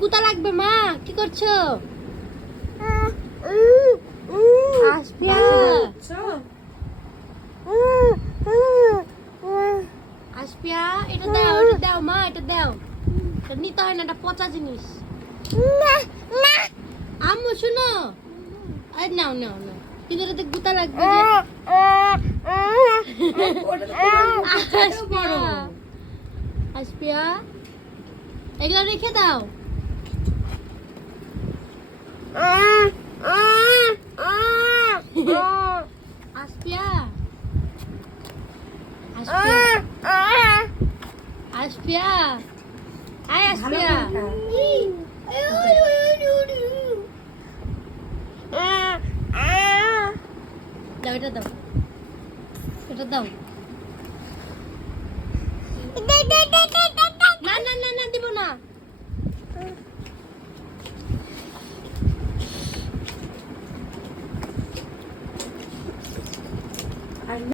গুতা লাগবে মা, কি করছো? আসপিয়া আসপিয়া, এটা দাও মা, এটা দাও। এটা নিতে হয় না, এটা পচা জিনিস। আম্মু শুনো, আরে নাও নাও নাও, কিন্তু এটাতে গুতা লাগবে যে। আসপিয়া আসপিয়া, এগুলো রেখে দাও। আসপিয়া আসপিয়া আসপিয়া, আয় আসপিয়া, দাও এটা দাও, এটা দাও।